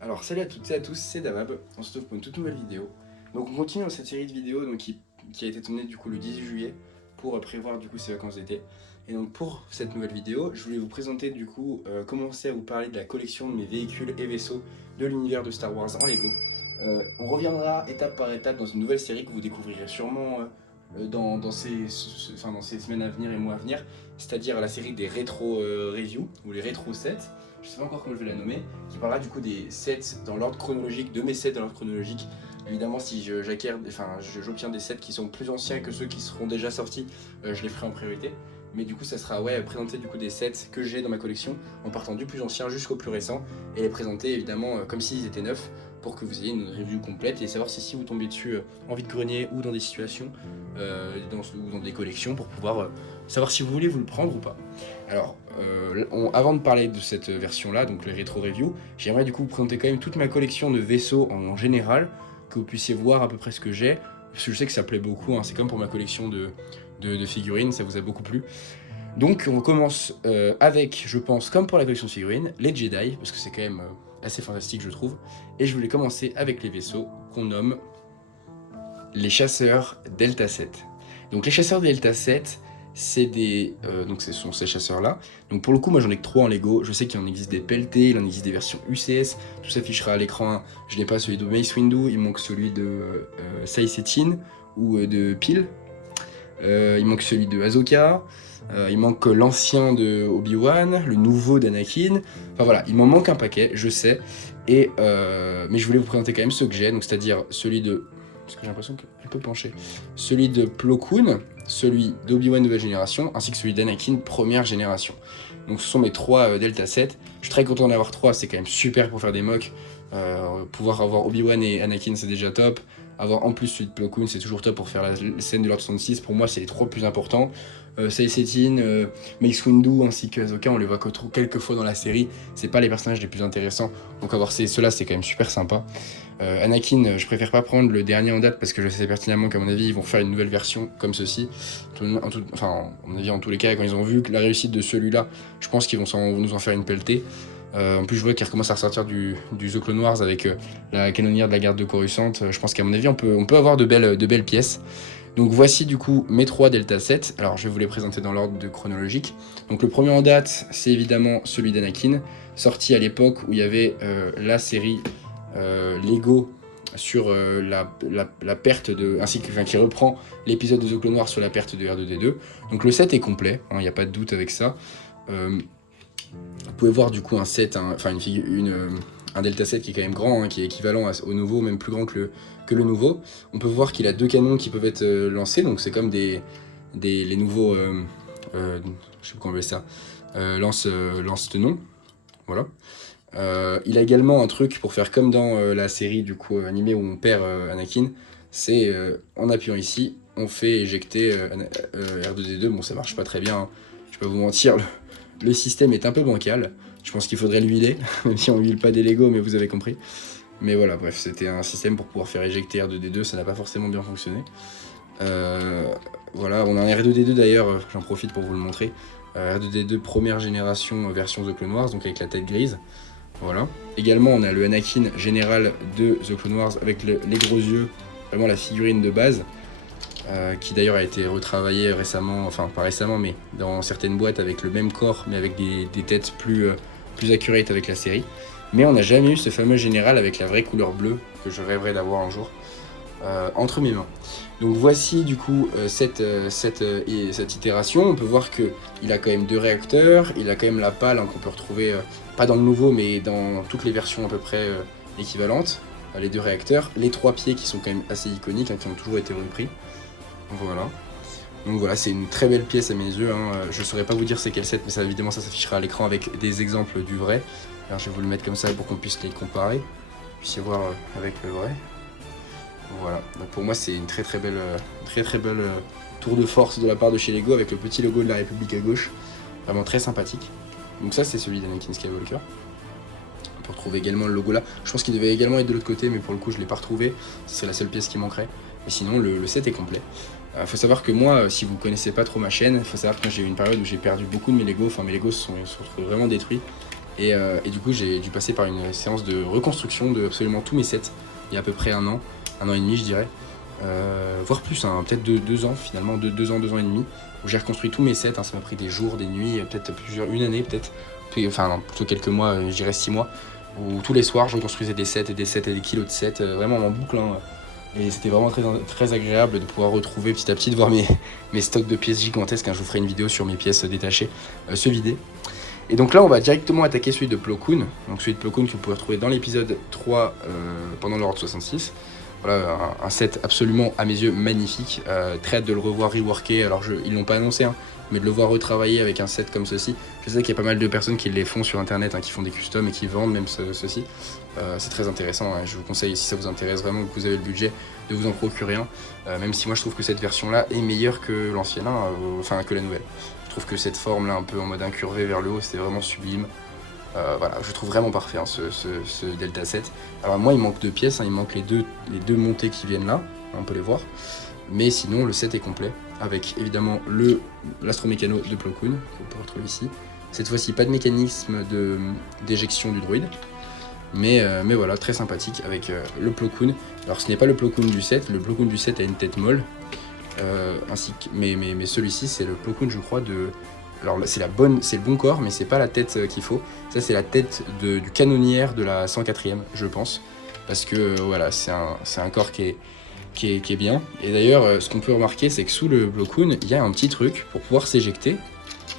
Alors salut à toutes et à tous, c'est Damab, on se retrouve pour une toute nouvelle vidéo. Donc on continue dans cette série de vidéos qui a été tournée du coup le 18 juillet pour prévoir du coup ces vacances d'été. Et donc pour cette nouvelle vidéo, je voulais vous présenter du coup, commencer à vous parler de la collection de mes véhicules et vaisseaux de l'univers de Star Wars en Lego. On reviendra étape par étape dans une nouvelle série que vous découvrirez sûrement dans ces semaines à venir et mois à venir, c'est-à-dire la série des rétro reviews ou les rétro sets. Je sais pas encore comment je vais la nommer, qui parlera du coup des sets dans l'ordre chronologique, de mes sets dans l'ordre chronologique. Évidemment, si j'obtiens des sets qui sont plus anciens que ceux qui seront déjà sortis, je les ferai en priorité. Mais du coup, ça sera présenter du coup des sets que j'ai dans ma collection, en partant du plus ancien jusqu'au plus récent, et les présenter évidemment comme s'ils étaient neufs, pour que vous ayez une review complète et savoir si vous tombez dessus en vide-grenier ou dans des situations, ou dans des collections, pour pouvoir savoir si vous voulez vous le prendre ou pas. Alors, avant de parler de cette version-là, donc les rétro reviews, j'aimerais du coup vous présenter quand même toute ma collection de vaisseaux en général, que vous puissiez voir à peu près ce que j'ai, parce que je sais que ça plaît beaucoup, hein, c'est comme pour ma collection de figurines, ça vous a beaucoup plu. Donc on commence avec, je pense, comme pour la collection de figurines, les Jedi, parce que c'est quand même assez fantastique je trouve, et je voulais commencer avec les vaisseaux qu'on nomme les chasseurs Delta 7. Donc les chasseurs Delta 7, donc ce sont ces chasseurs-là. Donc pour le coup, moi j'en ai que 3 en Lego. Je sais qu'il en existe des pelletés, il en existe des versions UCS. Tout s'affichera à l'écran. Je n'ai pas celui de Mace Windu, il manque celui de Saï-Setin ou de Peel. Il manque celui de Ahsoka. Il manque l'ancien de Obi-Wan, le nouveau d'Anakin. Enfin voilà, il m'en manque un paquet, je sais. Mais je voulais vous présenter quand même ceux que j'ai. Donc c'est-à-dire celui de... Parce que j'ai l'impression qu'elle peut pencher. Celui de Plo Koon, celui d'Obi-Wan nouvelle génération, ainsi que celui d'Anakin première génération. Donc ce sont mes 3 Delta 7. Je suis très content d'en avoir 3, c'est quand même super pour faire des mocks. Pouvoir avoir Obi-Wan et Anakin, c'est déjà top. Avoir en plus celui de Plo Koon, c'est toujours top pour faire la scène de l'ordre 66. Pour moi, c'est les 3 plus importants. Saï-Setin, Mace Windu ainsi que Ahsoka, on les voit que quelques fois dans la série. C'est pas les personnages les plus intéressants. Donc avoir ceux-là, c'est quand même super sympa. Anakin, je préfère pas prendre le dernier en date parce que je sais pertinemment qu'à mon avis ils vont faire une nouvelle version comme ceci. Enfin, à mon avis, en tous les cas, quand ils ont vu la réussite de celui-là, je pense qu'ils vont nous en faire une pelletée. En plus, je vois qu'ils recommencent à ressortir du The Clone Wars avec la canonnière de la garde de Coruscant. Je pense qu'à mon avis, on peut avoir de belles pièces. Donc voici du coup mes 3 Delta 7. Alors je vais vous les présenter dans l'ordre chronologique. Donc le premier en date, c'est évidemment celui d'Anakin, sorti à l'époque où il y avait la série Lego sur la perte de... qui reprend l'épisode de The Clone Wars sur la perte de R2-D2. Donc le set est complet, il n'y a pas de doute avec ça. Vous pouvez voir du coup un Delta 7 qui est quand même grand, qui est équivalent au nouveau, même plus grand que le nouveau. On peut voir qu'il a 2 canons qui peuvent être lancés, donc c'est comme les nouveaux... je sais pas comment on appelle ça. Lance-tenons. Voilà. Il a également un truc pour faire comme dans la série du coup animée où on perd Anakin. C'est en appuyant ici, on fait éjecter R2-D2. Bon, ça marche pas très bien, hein. Je vais pas vous mentir, le système est un peu bancal. Je pense qu'il faudrait l'huiler, même si on huile pas des Lego, mais vous avez compris. Mais voilà, bref, c'était un système pour pouvoir faire éjecter R2-D2, ça n'a pas forcément bien fonctionné. Voilà, on a un R2-D2 d'ailleurs, j'en profite pour vous le montrer. R2-D2 première génération version The Clone Wars, donc avec la tête grise. Voilà. Également, on a le Anakin général de The Clone Wars avec les gros yeux, vraiment la figurine de base. Qui d'ailleurs a été retravaillé récemment, enfin pas récemment, mais dans certaines boîtes avec le même corps, mais avec des têtes plus accurate avec la série. Mais on n'a jamais eu ce fameux général avec la vraie couleur bleue que je rêverais d'avoir un jour entre mes mains. Donc voici du coup cette itération. On peut voir qu'il a quand même 2 réacteurs, il a quand même la pale qu'on peut retrouver, pas dans le nouveau, mais dans toutes les versions à peu près équivalentes. Les 2 réacteurs, les 3 pieds qui sont quand même assez iconiques, qui ont toujours été repris. Voilà. Donc voilà, c'est une très belle pièce à mes yeux, hein. Je saurais pas vous dire c'est quel set, mais évidemment ça s'affichera à l'écran avec des exemples du vrai. Alors je vais vous le mettre comme ça pour qu'on puisse les comparer, que vous puissiez voir avec le vrai. Voilà, donc pour moi c'est une très belle tour de force de la part de chez Lego avec le petit logo de la République à gauche, vraiment très sympathique. Donc ça c'est celui d'Anakin Skywalker. On peut retrouver également le logo là. Je pense qu'il devait également être de l'autre côté, mais pour le coup je l'ai pas retrouvé. C'est la seule pièce qui manquerait. Mais sinon le set est complet. Faut savoir que moi, si vous connaissez pas trop ma chaîne, faut savoir que j'ai eu une période où j'ai perdu beaucoup de mes Legos. Enfin mes Legos se sont retrouvés vraiment détruits. Et du coup j'ai dû passer par une séance de reconstruction de absolument tous mes sets il y a à peu près un an et demi je dirais, voire plus, hein, peut-être 2 ans finalement, 2 ans et demi, où j'ai reconstruit tous mes sets, hein, ça m'a pris des jours, des nuits, peut-être une année peut-être, enfin non, plutôt quelques mois, je dirais 6 mois, où tous les soirs je reconstruisais des sets et des sets et des kilos de sets, vraiment en boucle, hein, et c'était vraiment très agréable de pouvoir retrouver petit à petit, de voir mes stocks de pièces gigantesques, hein, je vous ferai une vidéo sur mes pièces détachées, se vider. Et donc là on va directement attaquer celui de Plo Koon, donc celui de Plo Koon que vous pouvez retrouver dans l'épisode 3 pendant l'Horde 66. Voilà, un set absolument à mes yeux magnifique, très hâte de le revoir reworké, alors ils l'ont pas annoncé, hein, mais de le voir retravailler avec un set comme ceci. Je sais qu'il y a pas mal de personnes qui les font sur internet, hein, qui font des customs et qui vendent même ceci. C'est très intéressant, hein. Je vous conseille, si ça vous intéresse vraiment, que vous avez le budget, de vous en procurer un, même si moi je trouve que cette version là est meilleure que l'ancienne, hein, enfin que la nouvelle. Je trouve que cette forme là un peu en mode incurvé vers le haut, c'était vraiment sublime. Voilà, je trouve vraiment parfait, hein, ce Delta 7. Alors moi il manque 2 pièces, hein, il manque les deux montées qui viennent là, on peut les voir. Mais sinon le set est complet, avec évidemment l'astromécano de Plo Koon, qu'on peut retrouver ici. Cette fois-ci pas de mécanisme d'éjection du droïde, mais voilà, très sympathique avec le Plo Koon. Alors ce n'est pas le Plo Koon du set, le Plo Koon du set a une tête molle, mais celui-ci c'est le Plo Koon je crois de... Alors c'est le bon corps, mais c'est pas la tête qu'il faut. Ça c'est la tête du canonnière de la 104e, je pense. Parce que voilà, c'est un corps qui est bien. Et d'ailleurs, ce qu'on peut remarquer, c'est que sous le Plo Koon, il y a un petit truc pour pouvoir s'éjecter.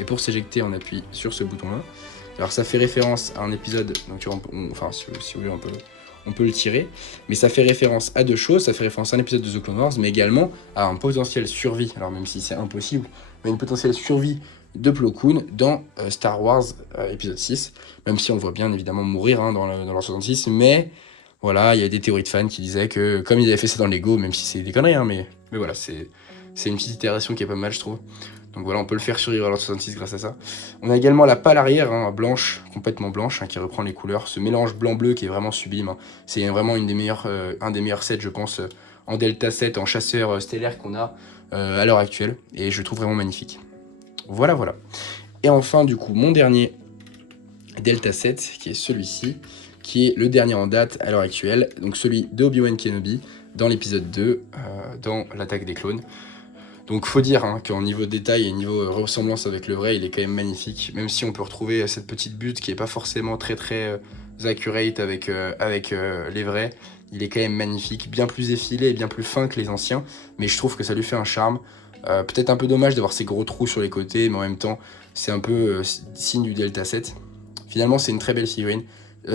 Et pour s'éjecter, on appuie sur ce bouton-là. Alors ça fait référence à un épisode, donc enfin si vous voulez on peut le tirer. Mais ça fait référence à 2 choses. Ça fait référence à un épisode de The Clone Wars, mais également à un potentiel survie. Alors même si c'est impossible, mais une potentielle survie de Plo Koon dans Star Wars épisode 6, même si on le voit bien évidemment mourir, hein, dans l'an 66, mais voilà, il y a des théories de fans qui disaient que comme ils avaient fait ça dans Lego, même si c'est des conneries, hein, mais voilà, c'est une petite itération qui est pas mal je trouve. Donc voilà, on peut le faire survivre à l'an 66 grâce à ça. On a également la pale arrière, hein, blanche, complètement blanche, hein, qui reprend les couleurs, ce mélange blanc-bleu qui est vraiment sublime, hein. C'est vraiment un des meilleurs sets je pense en Delta 7, en chasseur stellaire qu'on a à l'heure actuelle, et je trouve vraiment magnifique. Voilà. Et enfin, du coup, mon dernier Delta 7, qui est celui-ci, qui est le dernier en date à l'heure actuelle, donc celui de Obi-Wan Kenobi, dans l'épisode 2, dans l'attaque des clones. Donc faut dire, hein, qu'en niveau détail et niveau ressemblance avec le vrai, il est quand même magnifique, même si on peut retrouver cette petite butte qui est pas forcément très accurate avec les vrais. Il est quand même magnifique, bien plus effilé et bien plus fin que les anciens, mais je trouve que ça lui fait un charme. Peut-être un peu dommage d'avoir ces gros trous sur les côtés, mais en même temps c'est un peu signe du Delta 7. Finalement c'est une très belle figurine,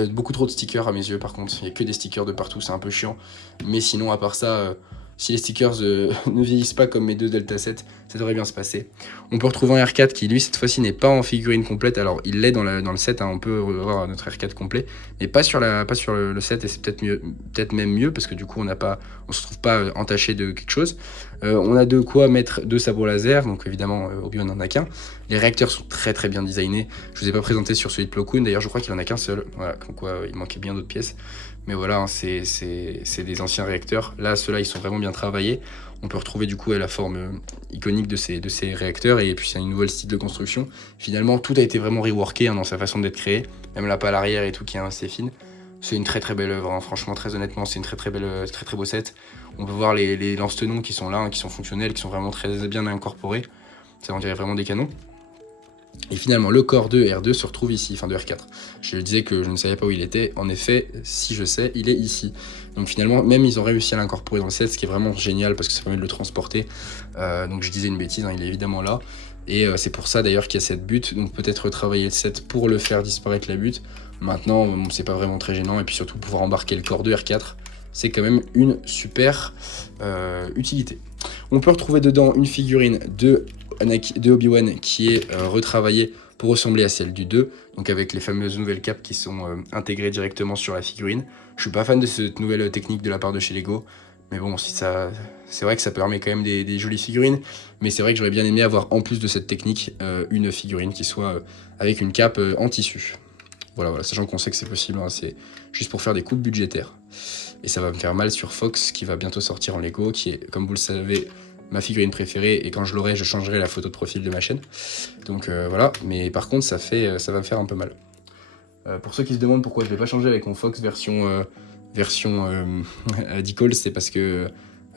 beaucoup trop de stickers à mes yeux par contre, il n'y a que des stickers de partout, c'est un peu chiant, mais sinon à part ça, si les stickers ne vieillissent pas comme mes 2 Delta 7, ça devrait bien se passer. On peut retrouver un R4 qui lui cette fois-ci n'est pas en figurine complète, alors il l'est dans le set, hein, on peut avoir notre R4 complet, mais pas sur le set, et c'est peut-être même mieux, parce que du coup on se trouve pas entaché de quelque chose. On a de quoi mettre 2 sabres laser, donc évidemment Obi-Wan n'en a qu'un. Les réacteurs sont très bien designés, je vous ai pas présenté sur celui de Plo Koon, d'ailleurs je crois qu'il en a qu'un seul, voilà, comme quoi il manquait bien d'autres pièces. Mais voilà, hein, c'est des anciens réacteurs. Là, ceux-là, ils sont vraiment bien travaillés. On peut retrouver du coup la forme iconique de ces réacteurs, et puis c'est un nouvel style de construction. Finalement, tout a été vraiment reworké, hein, dans sa façon d'être créé. Même la pale arrière et tout qui est assez fine. C'est une très belle œuvre, hein. Franchement, très honnêtement, c'est une très beau set. On peut voir les lance-tenons qui sont là, hein, qui sont fonctionnels, qui sont vraiment très bien incorporés. Ça, on dirait vraiment des canons. Et finalement, le corps de R2 se retrouve ici, enfin de R4. Je disais que je ne savais pas où il était. En effet, si je sais, il est ici. Donc finalement, même ils ont réussi à l'incorporer dans le set, ce qui est vraiment génial parce que ça permet de le transporter. Donc je disais une bêtise, hein, il est évidemment là. Et c'est pour ça d'ailleurs qu'il y a cette butte. Donc peut-être retravailler le set pour le faire disparaître la butte. Maintenant, bon, c'est pas vraiment très gênant. Et puis surtout, pouvoir embarquer le corps de R4, c'est quand même une super utilité. On peut retrouver dedans une figurine de Obi-Wan qui est retravaillée pour ressembler à celle du 2, donc avec les fameuses nouvelles capes qui sont intégrées directement sur la figurine. Je suis pas fan de cette nouvelle technique de la part de chez Lego, mais bon, c'est vrai que ça permet quand même des jolies figurines, mais c'est vrai que j'aurais bien aimé avoir en plus de cette technique une figurine qui soit avec une cape en tissu. Voilà, sachant qu'on sait que c'est possible, hein, c'est juste pour faire des coupes budgétaires. Et ça va me faire mal sur Fox qui va bientôt sortir en Lego, qui est, comme vous le savez, ma figurine préférée, et quand je l'aurai, je changerai la photo de profil de ma chaîne. Donc voilà, mais par contre, ça va me faire un peu mal. Pour ceux qui se demandent pourquoi je ne l'ai pas changé avec mon Fox version Decal, c'est parce que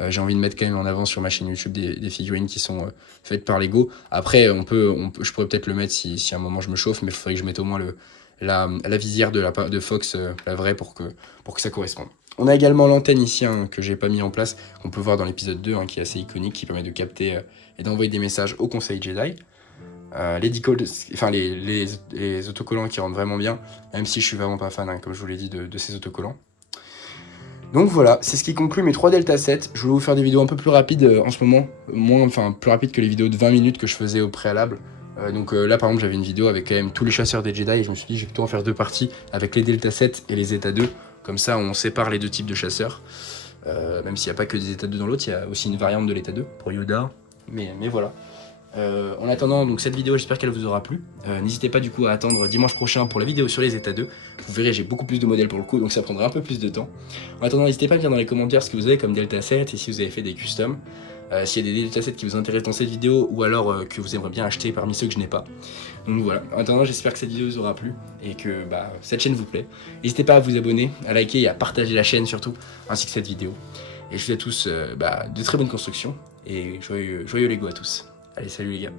j'ai envie de mettre quand même en avant sur ma chaîne YouTube des figurines qui sont faites par Lego. Après, je pourrais peut-être le mettre si à un moment je me chauffe, mais il faudrait que je mette au moins la visière de Fox, la vraie, pour que ça corresponde. On a également l'antenne ici que j'ai pas mis en place, qu'on peut voir dans l'épisode 2, qui est assez iconique, qui permet de capter et d'envoyer des messages au Conseil Jedi. Les decals, enfin les autocollants qui rendent vraiment bien, même si je suis vraiment pas fan, comme je vous l'ai dit, de ces autocollants. Donc voilà, c'est ce qui conclut mes 3 Delta 7. Je voulais vous faire des vidéos un peu plus rapides en ce moment, plus rapides que les vidéos de 20 minutes que je faisais au préalable. Là par exemple j'avais une vidéo avec quand même tous les chasseurs des Jedi et je me suis dit je vais plutôt en faire 2 parties avec les Delta 7 et les Zeta 2. Comme ça on sépare les 2 types de chasseurs. Même s'il n'y a pas que des Zeta 2 dans l'autre, il y a aussi une variante de l'Eta 2 pour Yoda. Mais voilà. En attendant donc cette vidéo, j'espère qu'elle vous aura plu. N'hésitez pas du coup à attendre dimanche prochain pour la vidéo sur les Zeta 2. Vous verrez, j'ai beaucoup plus de modèles pour le coup, donc ça prendra un peu plus de temps. En attendant, n'hésitez pas à me dire dans les commentaires ce que vous avez comme Delta 7 et si vous avez fait des customs. S'il y a des Delta 7 qui vous intéressent dans cette vidéo ou alors que vous aimeriez bien acheter parmi ceux que je n'ai pas. Donc voilà, en attendant j'espère que cette vidéo vous aura plu et que cette chaîne vous plaît. N'hésitez pas à vous abonner, à liker et à partager la chaîne surtout, ainsi que cette vidéo. Et je vous souhaite à tous de très bonnes constructions et joyeux Lego à tous. Allez, salut les gars.